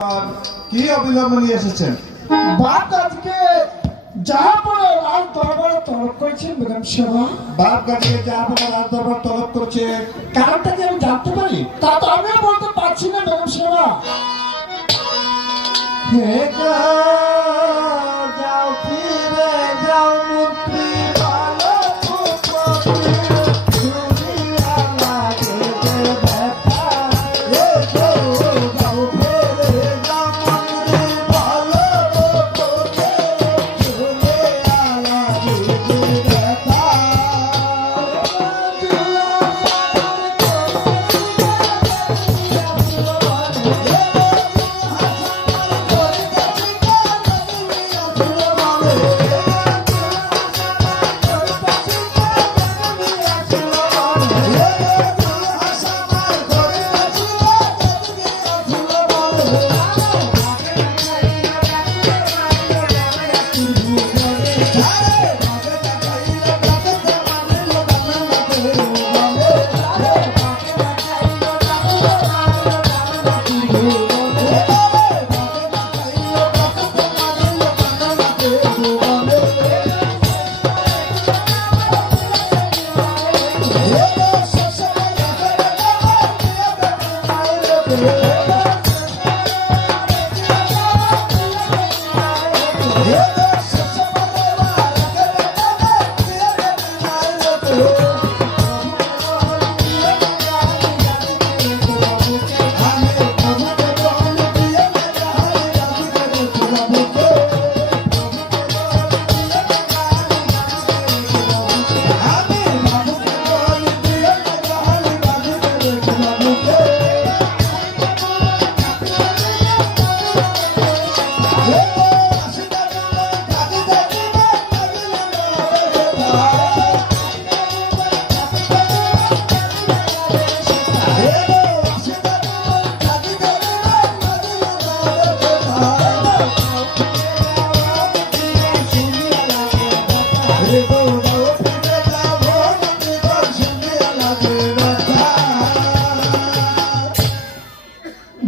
কি অবিলম্ব নিয়ে এসেছেন? বাপ আজকে জাহাপনা রাজ দরবারে তলব করেছেন বেগম সাহেবা। বাপ গাছে জাহাপনা রাজ দরবার তলব করছে, কারণটা কি আমি জানতে পারি? তা তো আমিও বলতে পারছি না বেগম সাহেবা। হে গো যাও ফিরে যাও মন্ত্রী ভালো ভূপতি, দুনিয়া লাগে যে ব্যথা। হে গো যাও ফিরে যাও মন্ত্রী ভালো ভূপতি, দুনিয়া লাগে যে ব্যথা।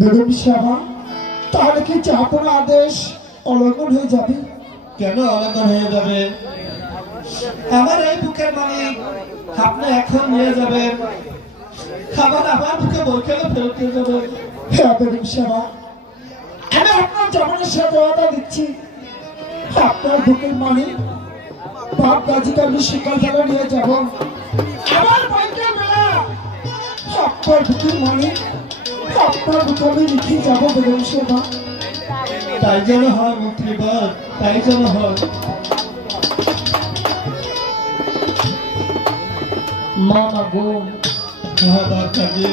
বেগম সাহেবা, তাহলে কি জাহাপনা আদেশ অলঙ্ঘন হয়ে যাবে? কেন অলঙ্ঘন হয়ে যাবে? আমার এই বুকের মালিক আপনি এখন নিয়ে যাবেন, খাবার আমার বুকে বইকেলে ফেরত দিয়ে যাবেন। হ্যাঁ বেগম সাহেবা, আমি আপনার জমানের সাথে ওয়াদা দিচ্ছি, আপনার বুকের মানে বাপ গাজীকে আমি শিকার জায়গা নিয়ে যাব। আমার বইকে মেলা আপনার বুকের মানে আপনার বুকে আমি লিখে যাবো বেগম সাহেবা। তাই যেন হয় মন্ত্রীবর, তাই যেন হয়। মামা গো হ্যাঁ বাপ কাজে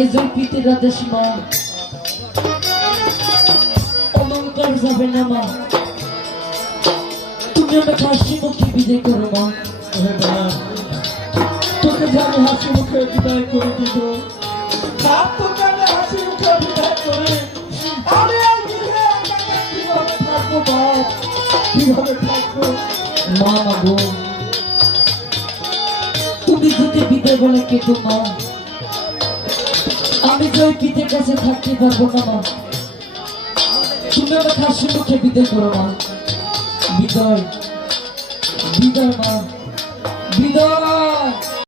এজন পিতের আদেশ মা, অলঙ্কার যাবে না মা, তুমি আমাকে হাসি মুখে বিদায় করো মা। হ্যাঁ বাপ, তোকে জানি হাসি মুখে বিদায় করে দিব। বাপ তোকে আমি হাসি মুখে বিদায় করে আমি এই গৃহে একা একা কিভাবে থাকবো বাপ, কিভাবে থাকবো? মামা গো তুমি যদি বিদায় বলে কেটে মা, আমি যে ওই পিতের কাছে থাকতে পারবো না মা, তুমি আমাকে হাসি মুখে বিদায় করো মা। বিদায় বিদায় মা, বিদায়।